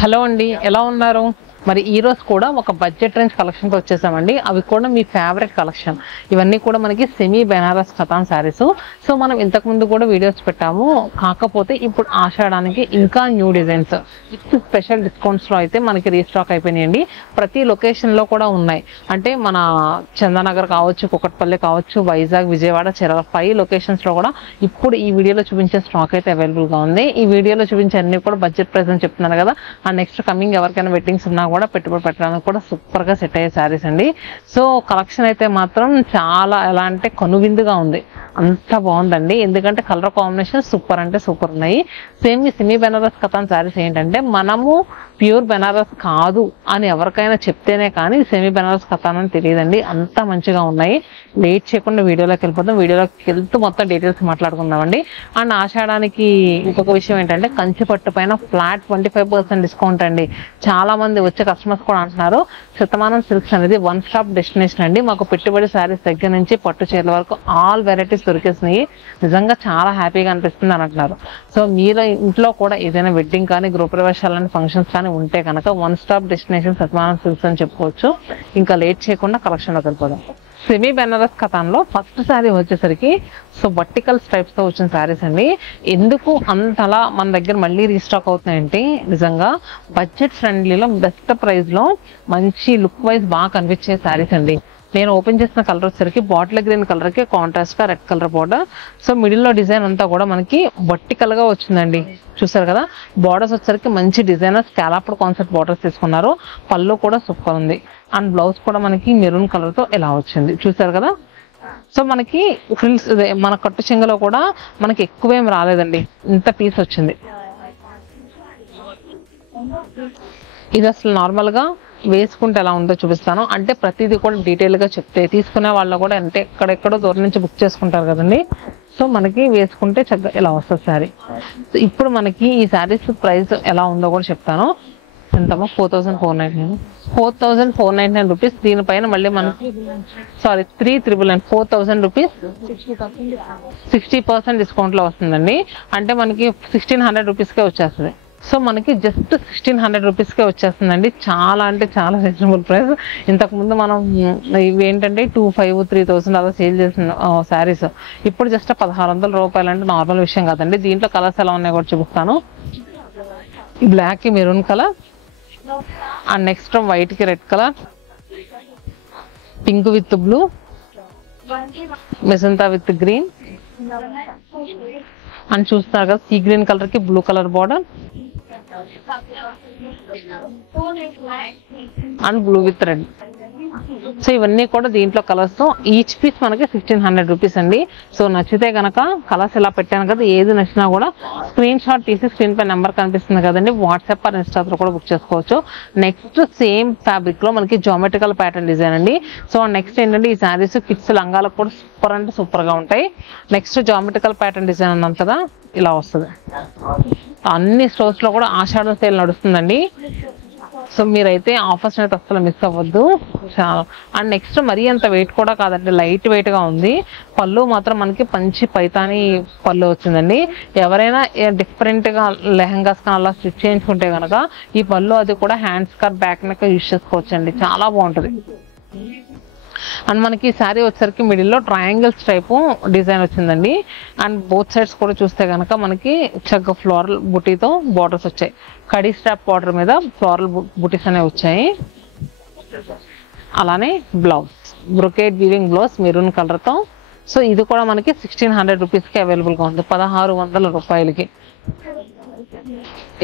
Hello అండి, ఎలా ఉన్నారు? మరి ఈ రోజు కూడా ఒక బడ్జెట్ రేంజ్ కలెక్షన్ తో వచ్చేసామండి. అవి కూడా మీ ఫేవరెట్ కలెక్షన్. ఇవన్నీ కూడా మనకి సెమీ బెనారస్ కతాన్ సారీస్. సో మనం ఇంతకు ముందు కూడా వీడియోస్ పెట్టాము. కాకపోతే ఇప్పుడు ఆషాఢానికి ఇంకా న్యూ డిజైన్స్ స్పెషల్ డిస్కౌంట్స్ లో అయితే మనకి రీస్టాక్ అయిపోయినాయండి. ప్రతి లొకేషన్ లో కూడా ఉన్నాయి. అంటే మన చందానగర్ కావచ్చు, కుకట్పల్లి కావచ్చు, వైజాగ్, విజయవాడ, చెరల 5 లొకేషన్స్ లో కూడా ఇప్పుడు ఈ వీడియోలో చూపించే స్టాక్ అయితే అవైలబుల్ గా ఉంది. ఈ వీడియోలో చూపించే అన్ని కూడా బడ్జెట్ ప్రైస్ అని చెప్తున్నారు కదా. అండ్ నెక్స్ట్ కమింగ్ ఎవరికైనా వెడ్డింగ్స్ ఉన్నా కూడా పెట్టుబడి పెట్టడానికి కూడా సూపర్ గా సెట్ అయ్యే శారీస్ అండి. సో కలెక్షన్ అయితే మాత్రం చాలా ఎలా అంటే కనువిందుగా ఉంది. అంత బాగుందండి. ఎందుకంటే కలర్ కాంబినేషన్ సూపర్ అంటే సూపర్ ఉన్నాయి. సెమీ బెనారస్ కతాన్ శారీస్ ఏంటంటే మనము ప్యూర్ బెనారస్ కాదు అని ఎవరికైనా చెప్తేనే కానీ సెమీ బెనారస్ కతాన్ అని తెలియదండి. అంత మంచిగా ఉన్నాయి. లేట్ చేయకుండా వీడియోలోకి వెళ్ళిపోతాం. వీడియోలోకి వెళ్తూ మొత్తం డీటెయిల్స్ మాట్లాడుకుందామండి. అండ్ ఆషాఢానికి ఇంకొక విషయం ఏంటంటే కంచి పట్టు పైన ఫ్లాట్ 25% డిస్కౌంట్ అండి. చాలా మంది వచ్చే కస్టమర్స్ కూడా అంటున్నారు శతమానం సిల్క్స్ అనేది వన్ స్టాప్ డెస్టినేషన్ అండి. మాకు పెట్టుబడి శారీస్ దగ్గర నుంచి పట్టు చీరల వరకు ఆల్ వెరైటీస్ దొరికేసినాయి. నిజంగా చాలా హ్యాపీగా అనిపిస్తుంది అని అంటున్నారు. సో మీరు ఇంట్లో కూడా ఏదైనా వెడ్డింగ్ కానీ గృహ ప్రవేశాలని ఫంక్షన్స్ కానీ ఉంటే కనుక one stop destination Shatamanam silks అని చెప్పుకోవచ్చు. ఇంకా లేట్ చేయకుండా కలెక్షన్లోకి వెళ్ళిపోదాం. సెమీ బెనారస్ కతాన్లో ఫస్ట్ శారీ వచ్చేసరికి సో వర్టికల్ స్ట్రైప్స్ తో వచ్చిన శారీస్ అండి. ఎందుకు అంతలా మన దగ్గర మళ్ళీ రీస్టాక్ అవుతున్నాయంటే నిజంగా బడ్జెట్ ఫ్రెండ్లీలో బెస్ట్ ప్రైస్ లో మంచి లుక్ వైజ్ బాగా కనిపించే శారీస్ అండి. నేను ఓపెన్ చేసిన కలర్ వచ్చేసరికి బాటిల్ గ్రీన్ కలర్ కి కాంట్రాస్ట్ గా red colour border. So middle లో డిజైన్ అంతా కూడా మనకి వర్టికల్ గా వచ్చిందండి. చూసారు కదా. బార్డర్స్ వచ్చేసరికి మంచి డిజైనర్ స్కాలప్డ్ కాన్సెప్ట్ బార్డర్స్ తీసుకున్నారు. పళ్ళు కూడా సూపర్ ఉంది. అండ్ బ్లౌజ్ కూడా మనకి మెరూన్ కలర్ తో ఎలా వచ్చింది చూసారు కదా. సో మనకి ఫ్రిల్స్ మన కట్టు చెంగలో కూడా మనకి ఎక్కువేం రాలేదండి. ఇంత పీస్ వచ్చింది. ఇది అసలు నార్మల్ గా వేసుకుంటే ఎలా ఉందో చూపిస్తాను. అంటే ప్రతిదీ కూడా డీటెయిల్ గా చెప్తే తీసుకునే వాళ్ళు కూడా అంటే ఎక్కడెక్కడో దూరం నుంచి బుక్ చేసుకుంటారు కదండి. సో మనకి వేసుకుంటే చక్కగా ఇలా వస్తుంది శారీ. ఇప్పుడు మనకి ఈ శారీస్ ప్రైస్ ఎలా ఉందో కూడా చెప్తాను. ఎంతమ్మా 4,499 రూపీస్. దీనిపైన మళ్ళీ మనకి 3,999 4,000 రూపీస్ 60% డిస్కౌంట్ లో వస్తుందండి. అంటే మనకి 1,600 రూపీస్కే వచ్చేస్తుంది. సో మనకి జస్ట్ 1,600 రూపీస్కే వచ్చేస్తుందండి. చాలా అంటే చాలా రీజనబుల్ ప్రైస్. ఇంతకు ముందు మనం ఇవి ఏంటంటే 2,500 3,000 అలా సేల్ చేసిన శారీస్ ఇప్పుడు జస్ట్ 1,600 రూపాయలు అంటే నార్మల్ విషయం కాదండి. దీంట్లో కలర్స్ ఎలా ఉన్నాయో కూడా చూపిస్తాను. బ్లాక్ కి maroon colour, and next white కి red colour, pink with blue, magenta with green, and చూస్తున్నారు కదా సీ గ్రీన్ కలర్ కి blue colour border and blue with red. So ఇవన్నీ కూడా దీంట్లో కలర్స్. ఈచ్ పీస్ మనకి 1,600 రూపీస్ అండి. సో నచ్చితే కనుక కలర్స్ ఇలా పెట్టాను కదా, ఏది నచ్చినా కూడా స్క్రీన్ షాట్ తీసి స్క్రీన్ పై నెంబర్ కనిపిస్తుంది కదండి, వాట్సాప్ ఆర్ ఇన్స్టాలో కూడా బుక్ చేసుకోవచ్చు. నెక్స్ట్ సేమ్ ఫ్యాబ్రిక్ లో మనకి జామెట్రికల్ ప్యాటర్న్ డిజైన్ అండి. సో నెక్స్ట్ ఏంటంటే ఈ శారీస్ కిడ్స్ లంగాలకు కూడా సూపర్ అంటే సూపర్ గా ఉంటాయి. నెక్స్ట్ జామెట్రికల్ ప్యాటర్న్ డిజైన్ అన్నాం కదా, ఇలా వస్తుంది. అన్ని స్టోర్స్ లో కూడా ఆషాఢం సేల్ నడుస్తుందండి. సో మీరైతే ఆఫర్స్ అయితే అసలు మిస్ అవ్వద్దు. చాలా. అండ్ నెక్స్ట్ మరీ అంత వెయిట్ కూడా కాదండి, లైట్ వెయిట్ గా ఉంది. పళ్ళు మాత్రం మనకి పంచి పైతాని పళ్ళు వచ్చిందండి. ఎవరైనా డిఫరెంట్ గా లెహంగాస్ కానీ అలా స్టిచ్ చేయించుకుంటే కనుక ఈ పళ్ళు అది కూడా hand scarf back neck use చేసుకోవచ్చండి. చాలా బాగుంటుంది. అండ్ మనకి శారీ వచ్చేసరికి మిడిల్ లో ట్రయాంగిల్స్ టైపు డిజైన్ వచ్చిందండి. అండ్ బోత్ సైడ్స్ కూడా చూస్తే కనుక మనకి చక్కగా ఫ్లోరల్ బుటీతో బార్డర్స్ వచ్చాయి. కడీ స్ట్రాప్ బార్డర్ మీద ఫ్లోరల్ బుటీస్ అనేవి వచ్చాయి. అలానే blouse brocade weaving blouse maroon colour తో. సో ఇది కూడా మనకి 1,600 రూపీస్ కి అవైలబుల్ గా ఉంది. 1,600 రూపాయలకి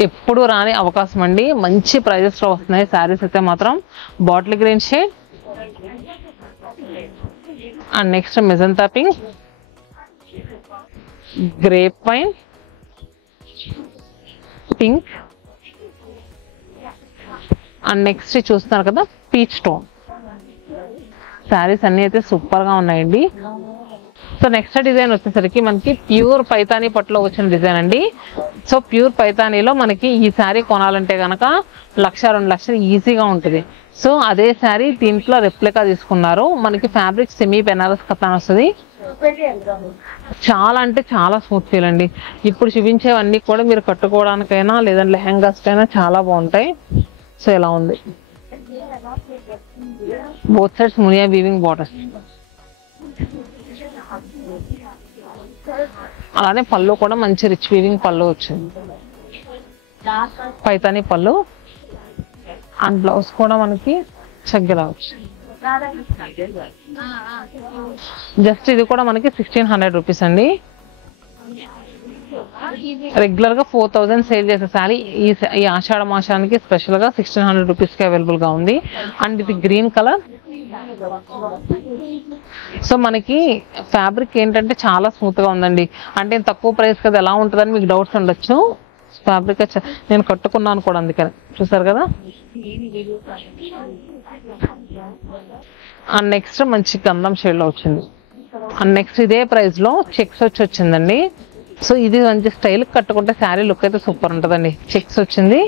ఎప్పుడు రాని అవకాశం అండి. మంచి ప్రైజెస్ లో వస్తున్నాయి శారీస్ అయితే మాత్రం. Bottle green shade and next magenta pink, grape wine, pink, and next చూస్తున్నారు కదా పీచ్ టోన్. శారీస్ అన్ని అయితే సూపర్ గా ఉన్నాయండి. సో నెక్స్ట్ డిజైన్ వచ్చేసరికి మనకి ప్యూర్ పైతానీ పట్టులో వచ్చిన డిజైన్ అండి. సో ప్యూర్ పైతానీలో మనకి ఈ శారీ కొనాలంటే కనుక 1,00,000 2 లక్షలు ఈజీగా ఉంటుంది. సో అదే శారీ దీంట్లో రెప్లికా తీసుకున్నారు. మనకి ఫ్యాబ్రిక్ సెమీ బెనారస్ కతాన్ వస్తుంది. చాలా అంటే చాలా స్మూత్ ఫీల్ అండి. ఇప్పుడు చూపించేవన్నీ కూడా మీరు కట్టుకోవడానికైనా లేదంటే లెహంగాస్కైనా చాలా బాగుంటాయి. సో ఇలా ఉంది, both sides Muniya weaving borders. అలానే పళ్ళు కూడా మంచి రిచ్ వీవింగ్ పళ్ళు వచ్చింది, పైతాని పళ్ళు. అండ్ బ్లౌజ్ కూడా మనకి చక్కగా వచ్చింది. జస్ట్ ఇది కూడా మనకి 1600 రూపీస్ అండి. రెగ్యులర్ గా 4000 సేల్ చేసే శారీ ఈ ఆషాఢ మాసానికి స్పెషల్ గా 1600 రూపీస్ కి అవైలబుల్ గా ఉంది. అండ్ ఇది గ్రీన్ కలర్. సో మనకి ఫ్యాబ్రిక్ ఏంటంటే చాలా స్మూత్ గా ఉందండి. అంటే తక్కువ ప్రైస్ కదా ఎలా ఉంటుందని మీకు డౌట్స్ ఉండొచ్చు. ఫ్యాబ్రిక్ నేను కట్టుకున్నాను కూడా అందుకని. చూసారు కదా. అండ్ నెక్స్ట్ మంచి గంధం షేడ్ లో వచ్చింది. అండ్ నెక్స్ట్ ఇదే ప్రైస్ లో చెక్స్ వచ్చిందండి. సో ఇది మంచి స్టైల్ కట్టుకుంటే శారీ లుక్ అయితే సూపర్ ఉంటుందండి. చెక్స్ వచ్చింది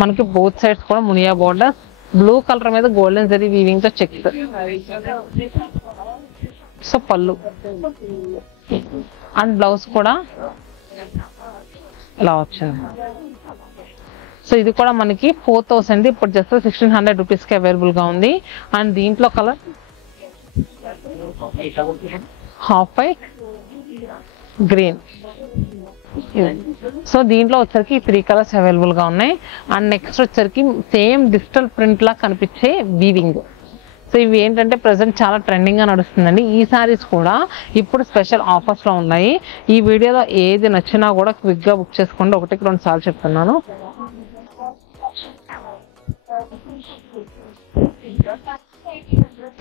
మనకి, బోత్ సైడ్స్ కూడా మునియా బోర్డర్, బ్లూ కలర్ మీద గోల్డెన్ జరీ వీవింగ్ తో చెక్స్. సో పళ్ళు అండ్ బ్లౌజ్ కూడా ఇలా వచ్చింది. సో ఇది కూడా మనకి 4000, ఇప్పుడు జస్ట్ 1600 రూపీస్ కి అవైలబుల్ గా ఉంది. అండ్ దీంట్లో colour half white, green. So దీంట్లో వచ్చరికి 3 కలర్స్ అవైలబుల్ గా ఉన్నాయి. అండ్ నెక్స్ట్ వచ్చరికి సేమ్ డిజిటల్ ప్రింట్ లా కనిపించే వీవింగ్. సో ఇవి ఏంటంటే ప్రెసెంట్ చాలా ట్రెండింగ్ గా నడుస్తుందండి. ఈ సారీస్ కూడా ఇప్పుడు స్పెషల్ ఆఫర్స్ లో ఉన్నాయి. ఈ వీడియోలో ఏది నచ్చినా కూడా క్విక్ గా బుక్ చేసుకోండి. 1-2 సార్లు చెప్తున్నాను.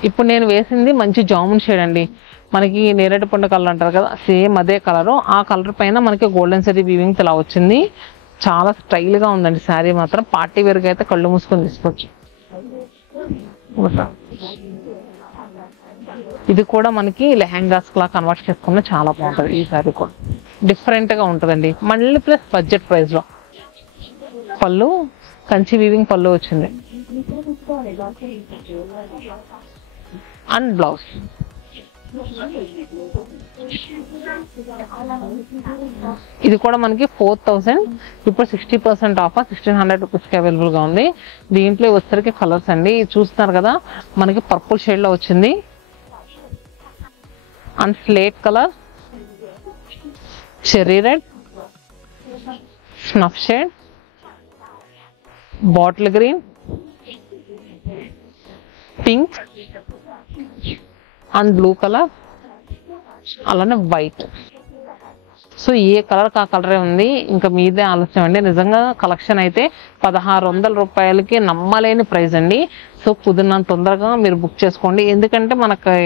ఇప్పుడు నేను వేసింది మంచి జామున్ షేడ్ అండి. మనకి నేరేడు పండు కలర్ అంటారు కదా, సేమ్ అదే కలరు. ఆ కలర్ పైన మనకి గోల్డెన్ జరీ వీవింగ్ ఇలా వచ్చింది. చాలా స్టైల్ గా ఉందండి శారీ మాత్రం. పార్టీ వేర్ గా అయితే కళ్ళు మూసుకొని తీసుకోవచ్చు. ఇది కూడా మనకి లెహంగాస్ లా కన్వర్ట్ చేసుకున్న చాలా బాగుంటుంది. ఈ శారీ కూడా డిఫరెంట్ గా ఉంటుందండి. మళ్ళీ ప్లస్ బడ్జెట్ ప్రైస్ లో. పళ్ళు కంచి వీవింగ్ పళ్ళు వచ్చింది. అండ్ బ్లౌజ్ ఇది కూడా మనకి 4000, ఇప్పుడు 60% ఆఫ్ 1600 రూపీస్ కి అవైలబుల్ గా ఉంది. దీంట్లో వచ్చరికి కలర్స్ అండి, చూస్తున్నారు కదా. మనకి పర్పుల్ షేడ్ లో వచ్చింది, and slate colour, cherry red, snuff shade, bottle green, pink and blue colour, అలానే వైట్. సో ఏ కలర్ ఆ కలరే ఉంది. ఇంకా మీదే ఆలస్యం అండి. నిజంగా కలెక్షన్ అయితే 1600 రూపాయలకి నమ్మలేని ప్రైస్ అండి. సో కుదిరినంత తొందరగా మీరు బుక్ చేసుకోండి. ఎందుకంటే మనకి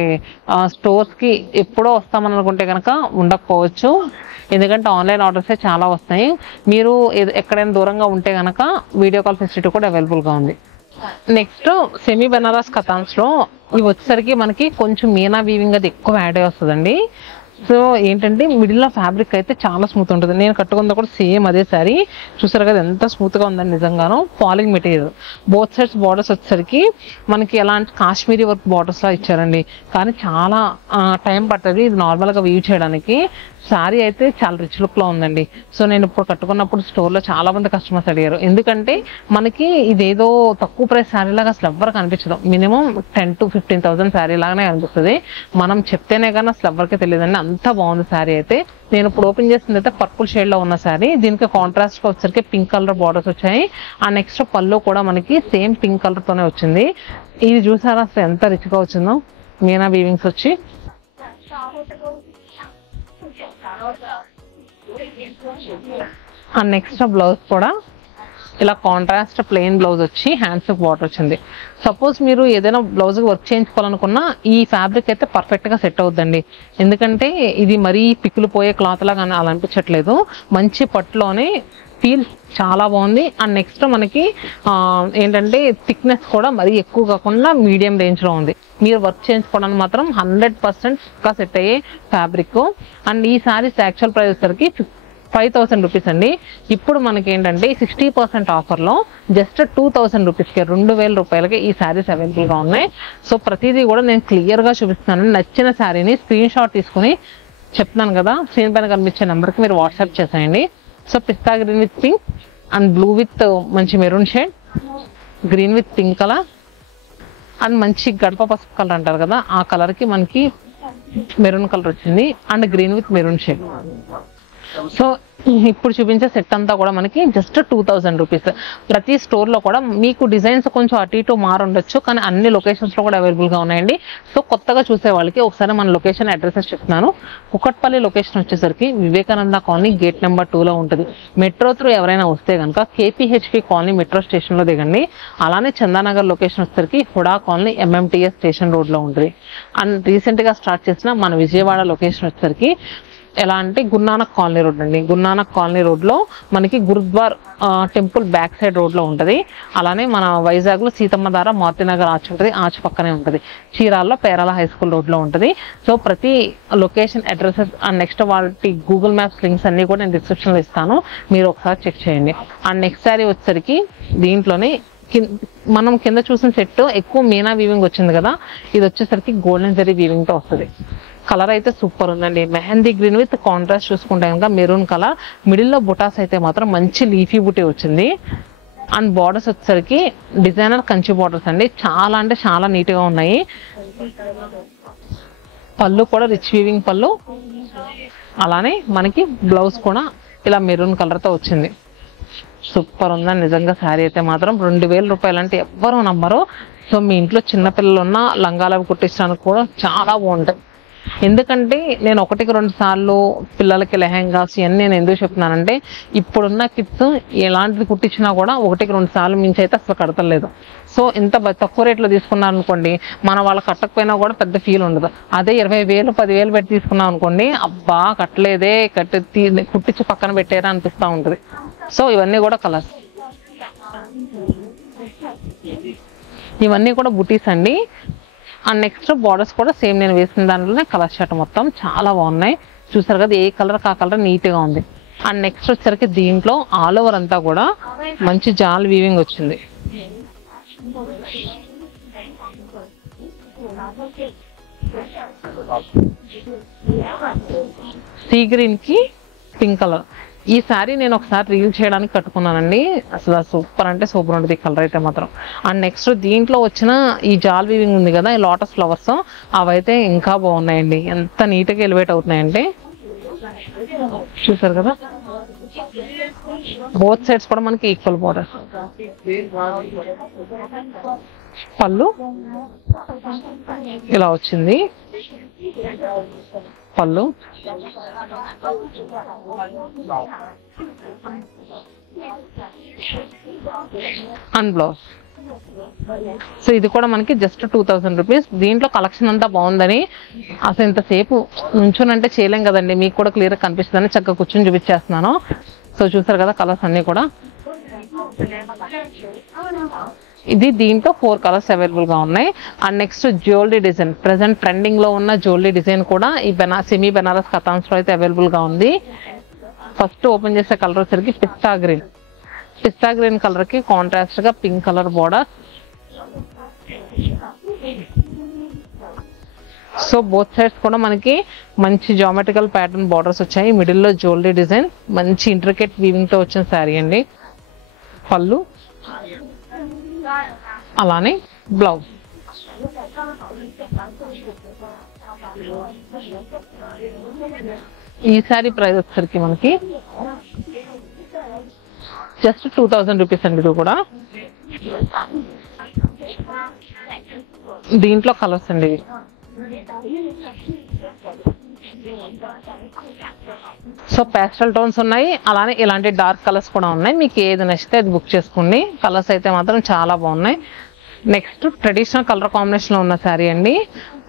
స్టోర్స్ కి ఎప్పుడో వస్తామని అనుకుంటే కనుక ఉండకపోవచ్చు. ఎందుకంటే ఆన్లైన్ ఆర్డర్సే చాలా వస్తాయి. మీరు ఎక్కడైనా దూరంగా ఉంటే కనుక వీడియో కాల్ ఫెసిలిటీ కూడా అవైలబుల్ గా ఉంది. నెక్స్ట్ సెమీ బెనారస్ కథాన్స్ లో ఇవి వచ్చేసరికి మనకి కొంచెం మీనా వీవింగ్ అది ఎక్కువ యాడ్ అయ్యి వస్తుందండి. సో ఏంటంటే మిడిల్ లో ఫ్యాబ్రిక్ అయితే చాలా స్మూత్ ఉంటుంది. నేను కట్టుకుందా కూడా సేమ్ అదే సారీ. చూసారు కదా ఎంత స్మూత్ గా ఉందని. నిజంగాను falling material. Both sides borders వచ్చేసరికి మనకి ఎలాంటి కాశ్మీరీ వర్క్ బార్డర్స్ లా ఇచ్చారండి. కానీ చాలా టైం పడుతుంది ఇది నార్మల్ గా వీవ్ చేయడానికి. శారీ అయితే చాలా రిచ్ లుక్ లో ఉందండి. సో నేను ఇప్పుడు కట్టుకున్నప్పుడు స్టోర్ లో చాలా మంది కస్టమర్స్ అడిగారు. ఎందుకంటే మనకి ఇదేదో తక్కువ ప్రైస్ శారీ లాగా అసలు ఎవ్వరికి అనిపించదు. మినిమం 10,000 to 15,000 శారీ లాగానే అనిపిస్తుంది. మనం చెప్తేనే కానీ అసలు ఎవ్వరికి తెలియదండి. అంత బాగుంది శారీ అయితే. నేను ఇప్పుడు ఓపెన్ చేసింది అయితే పర్పుల్ షేడ్ లో ఉన్న శారీ. దీనికి కాంట్రాస్ట్ గా వచ్చరికి పింక్ కలర్ బార్డర్స్ వచ్చాయి. ఆ నెక్స్ట్ పళ్ళు కూడా మనకి సేమ్ పింక్ కలర్ తోనే వచ్చింది. ఇది చూసారా అసలు ఎంత రిచ్ గా వచ్చిందో. మీనా వీవింగ్స్ వచ్చి ఆ నెక్స్ట్ బ్లౌజ్ కూడా ఇలా కాంట్రాస్ట్ ప్లెయిన్ బ్లౌజ్ వచ్చి హ్యాండ్స్ బార్డర్ వచ్చింది. సపోజ్ మీరు ఏదైనా బ్లౌజ్ వర్క్ చేయించుకోవాలనుకున్నా ఈ ఫ్యాబ్రిక్ అయితే పర్ఫెక్ట్ గా సెట్ అవుతుందండి. ఎందుకంటే ఇది మరీ పిక్కులు పోయే క్లాత్ లాగా అలా అనిపించట్లేదు. మంచి పట్టులోనే ఫీల్ చాలా బాగుంది. అండ్ నెక్స్ట్ మనకి ఏంటంటే థిక్నెస్ కూడా మరీ ఎక్కువ కాకుండా మీడియం రేంజ్ లో ఉంది. మీరు వర్క్ చేయించుకోవడానికి మాత్రం 100% గా సెట్ అయ్యే ఫ్యాబ్రిక్. అండ్ ఈ సారీస్ యాక్చువల్ ప్రైస్ వచ్చరికి 5000 రూపీస్ అండి. ఇప్పుడు మనకి ఏంటంటే 60% ఆఫర్లో జస్ట్ 2000 రూపీస్కి 2000 రూపాయలకి ఈ శారీస్ అవైలబుల్గా ఉన్నాయి. సో ప్రతిదీ కూడా నేను క్లియర్గా చూపిస్తున్నాను. నచ్చిన శారీని స్క్రీన్ షాట్ తీసుకుని చెప్తున్నాను కదా, స్క్రీన్ పైన కనిపించే నెంబర్కి మీరు వాట్సాప్ చేసేయండి. So pista green with pink and blue with మంచి maroon shade, green with pink colour and మంచి గడప పసుపు కలర్ అంటారు కదా, ఆ కలర్కి మనకి మెరూన్ కలర్ వచ్చింది and green with maroon shade. So ఇప్పుడు చూపించే సెట్ అంతా కూడా మనకి జస్ట్ 2000 రూపీస్. ప్రతి స్టోర్లో కూడా మీకు డిజైన్స్ కొంచెం అటు ఇటు మారుండొచ్చు, కానీ అన్ని లొకేషన్స్లో కూడా అవైలబుల్గా ఉన్నాయండి. సో కొత్తగా చూసే వాళ్ళకి ఒకసారి మన లొకేషన్ అడ్రసెస్ చెప్తున్నాను. కుకట్పల్లి లొకేషన్ వచ్చేసరికి వివేకానంద కాలనీ గేట్ నెంబర్ 2లో ఉంటుంది. మెట్రో త్రూ ఎవరైనా వస్తే కనుక కేపీహెచ్పి కాలనీ మెట్రో స్టేషన్లో దిగండి. అలానే చందానగర్ లొకేషన్ వచ్చేసరికి హుడా కాలనీ ఎంఎంటీఎస్ స్టేషన్ రోడ్లో ఉంటుంది. అండ్ రీసెంట్గా స్టార్ట్ చేసిన మన విజయవాడ లొకేషన్ వచ్చేసరికి ఎలా అంటే గురునానక్ కాలనీ రోడ్ అండి. గురునానక్ కాలనీ రోడ్లో మనకి గురుద్వార్ టెంపుల్ బ్యాక్ సైడ్ రోడ్లో ఉంటుంది. అలానే మన వైజాగ్లో సీతమ్మధార మారుతినగర్ ఆర్చ్ ఉంటుంది, ఆర్చ్ పక్కనే ఉంటుంది. చీరాల్లో పేరాల హై స్కూల్ రోడ్లో ఉంటుంది. సో ప్రతి లొకేషన్ అడ్రసెస్ అండ్ నెక్స్ట్ వాటి గూగుల్ మ్యాప్స్ లింక్స్ అన్నీ కూడా నేను డిస్క్రిప్షన్లో ఇస్తాను, మీరు ఒకసారి చెక్ చేయండి. అండ్ నెక్స్ట్ శారీ వచ్చేసరికి దీంట్లోనే మనం కింద చూసిన సెట్ ఎక్కువ మీనా వీవింగ్ వచ్చింది కదా, ఇది వచ్చేసరికి గోల్డెన్ జరీ వీవింగ్తో వస్తుంది. కలర్ అయితే సూపర్ ఉందండి. మెహందీ గ్రీన్ విత్ కాంట్రాస్ట్ చూసుకుంటే కనుక మెరూన్ కలర్, మిడిల్లో బుటాస్ అయితే మాత్రం మంచి లీఫీ బుటీ వచ్చింది. అండ్ బార్డర్స్ వచ్చేసరికి డిజైనర్ కంచి బార్డర్స్ అండి, చాలా అంటే చాలా నీట్గా ఉన్నాయి. పళ్ళు కూడా రిచ్ వీవింగ్ పళ్ళు, అలానే మనకి బ్లౌజ్ కూడా ఇలా మెరూన్ కలర్తో వచ్చింది. సూపర్ ఉందని నిజంగా శారీ అయితే మాత్రం 2000 రూపాయలు అంటే ఎవ్వరూ నమ్మరు. సో మీ ఇంట్లో చిన్నపిల్లలు ఉన్న లంగాలు కుట్టించడానికి కూడా చాలా బాగుంటాయి. ఎందుకంటే నేను 1-2 సార్లు పిల్లలకి లెహెంగాస్ ఇవన్నీ నేను ఎందుకు చెప్తున్నానంటే, ఇప్పుడున్న కిడ్స్ ఎలాంటిది కుట్టించినా కూడా 1-2 సార్లు మించి అయితే అసలు కడతలేదు. సో ఇంత తక్కువ రేట్లో తీసుకున్నాను అనుకోండి, మన వాళ్ళు కట్టకపోయినా కూడా పెద్ద ఫీల్ ఉండదు. అదే 20,000 10,000 పెట్టి తీసుకున్నాం అనుకోండి, అబ్బా కట్టలేదే, కుట్టించి పక్కన పెట్టారా అనిపిస్తూ ఉంటుంది. సో ఇవన్నీ కూడా కలర్స్, ఇవన్నీ కూడా బుటీస్ అండి. అండ్ నెక్స్ట్ బార్డర్స్ కూడా సేమ్ నేను వేసిన దాంట్లోనే కలర్ షర్ట్ మొత్తం చాలా బాగున్నాయి. చూసారు కదా, ఏ కలర్ ఆ కలర్ నీట్గా ఉంది. అండ్ నెక్స్ట్ వచ్చేసరికి దీంట్లో ఆల్ ఓవర్ అంతా కూడా మంచి జాల్ వీవింగ్ వచ్చింది. సీ గ్రీన్ కి పింక్ కలర్. ఈ శారీ నేను ఒకసారి రీల్ చేయడానికి కట్టుకున్నానండి, అసలు సూపర్ అంటే సూపర్ ఉంటుంది ఈ కలర్ అయితే మాత్రం. అండ్ నెక్స్ట్ దీంట్లో వచ్చిన ఈ జాల్ వీవింగ్ ఉంది కదా, ఈ లోటస్ ఫ్లవర్స్, అవైతే ఇంకా బాగున్నాయండి. ఎంత నీట్గా ఎలివేట్ అవుతున్నాయంటే చూసారు కదా. బోత్ సైడ్స్ కూడా మనకి ఈక్వల్ బోర్డర్. పళ్ళు ఇలా వచ్చింది, పళ్ళు అండ్ బ్లౌజ్. సో ఇది కూడా మనకి జస్ట్ 2000 రూపీస్. దీంట్లో కలెక్షన్ అంతా బాగుందని అసలు ఇంతసేపు నుంచోనంటే చేయలేం కదండి, మీకు కూడా క్లియర్గా కనిపిస్తుందని చక్కగా కూర్చొని చూపించేస్తున్నాను. సో చూసారు కదా కలర్స్ అన్నీ కూడా. ఇది దీంట్లో 4 కలర్స్ అవైలబుల్గా ఉన్నాయి. And next jewellery design, present ట్రెండింగ్లో ఉన్న జ్యువెలరీ డిజైన్ కూడా ఈ సెమీ బెనారస్ కథాన్స్లో అయితే అవైలబుల్గా ఉంది. ఫస్ట్ ఓపెన్ చేసే కలర్ వచ్చేసరికి పిస్తా గ్రీన్. పిస్తా గ్రీన్ కలర్కి కాంట్రాస్ట్గా pink colour border. So both sides కూడా మనకి మంచి జామెట్రికల్ ప్యాటర్న్ బార్డర్స్ వచ్చాయి. మిడిల్లో జ్యువెలరీ డిజైన్, మంచి ఇంట్రికేట్ వీవింగ్తో వచ్చిన శారీ అండి. పళ్ళు అలానే బ్లౌజ్. ఈ శారీ ప్రైస్ వచ్చేసరికి మనకి జస్ట్ 2000 రూపీస్ అండి. ఇది కూడా దీంట్లో కలర్స్ అండి. సో పేస్టల్ టోన్స్ ఉన్నాయి, అలానే ఇలాంటి డార్క్ కలర్స్ కూడా ఉన్నాయి. మీకు ఏది నచ్చితే అది బుక్ చేసుకోండి. కలర్స్ అయితే మాత్రం చాలా బాగున్నాయి. నెక్స్ట్ ట్రెడిషనల్ కలర్ కాంబినేషన్ లో ఉన్న శారీ అండి.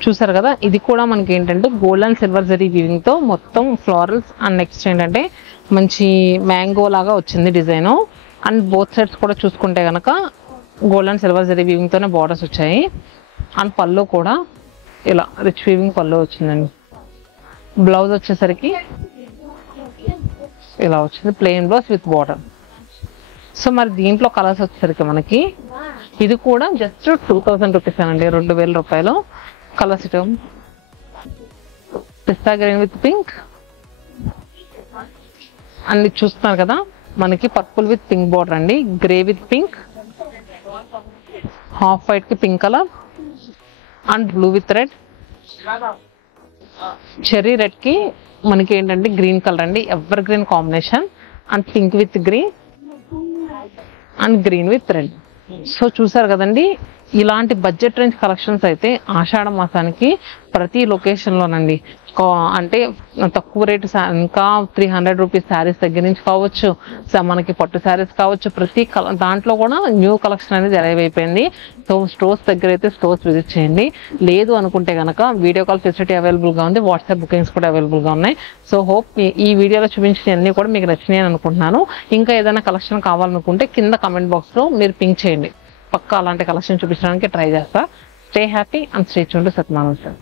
చూసారు కదా, ఇది కూడా మనకి ఏంటంటే gold and silver zari weaving తో మొత్తం ఫ్లోరల్స్. అండ్ నెక్స్ట్ ఏంటంటే మంచి మ్యాంగో లాగా వచ్చింది డిజైన్. అండ్ బోత్ సైడ్స్ కూడా చూసుకుంటే కనుక gold and silver zari weaving తోనే బార్డర్స్ వచ్చాయి. అండ్ పళ్ళు కూడా ఇలా రిచ్ వీవింగ్ పళ్ళు వచ్చిందండి. బ్లౌజ్ వచ్చేసరికి ఇలా వచ్చింది plain blouse with border. So మరి దీంట్లో కలర్స్ వచ్చేసరికి మనకి ఇది కూడా జస్ట్ 2000 రూపీస్ అండి, 2000 రూపాయలు. కలర్స్ ఇటు పిస్తా గ్రీన్ విత్ పింక్ అన్ని చూస్తున్నారు కదా, మనకి పర్పుల్ విత్ పింక్ బార్డర్ అండి, grey with pink, half white కి pink colour and blue with red, cherry red కి మనకి ఏంటంటే గ్రీన్ కలర్ అండి, ever green combination and pink with green and green with red. So చూసారు కదండి, ఇలాంటి budget range collections అయితే ఆషాఢ మాసానికి ప్రతి లొకేషన్లోనండి. అంటే తక్కువ రేటు ఇంకా 300 రూపీస్ శారీస్ దగ్గర నుంచి కావచ్చు, మనకి పట్టు శారీస్ కావచ్చు, ప్రతి దాంట్లో కూడా న్యూ కలెక్షన్ అనేది అరైవ్ అయిపోయింది. సో స్టోర్స్ దగ్గర అయితే స్టోర్స్ విజిట్ చేయండి. లేదు అనుకుంటే కనుక వీడియో కాల్ ఫెసిలిటీ అవైలబుల్గా ఉంది, వాట్సాప్ బుకింగ్స్ కూడా అవైలబుల్గా ఉన్నాయి. సో హోప్ ఈ వీడియోలో చూపించిన అన్నీ కూడా మీకు నచ్చినాయి అనుకుంటున్నాను. ఇంకా ఏదైనా కలెక్షన్ కావాలనుకుంటే కింద కమెంట్ బాక్స్లో మీరు పింక్ చేయండి, పక్కా అలాంటి కలెక్షన్ చూపించడానికి ట్రై చేస్తా. Stay happy and stay tuned to Satyanarayana sir.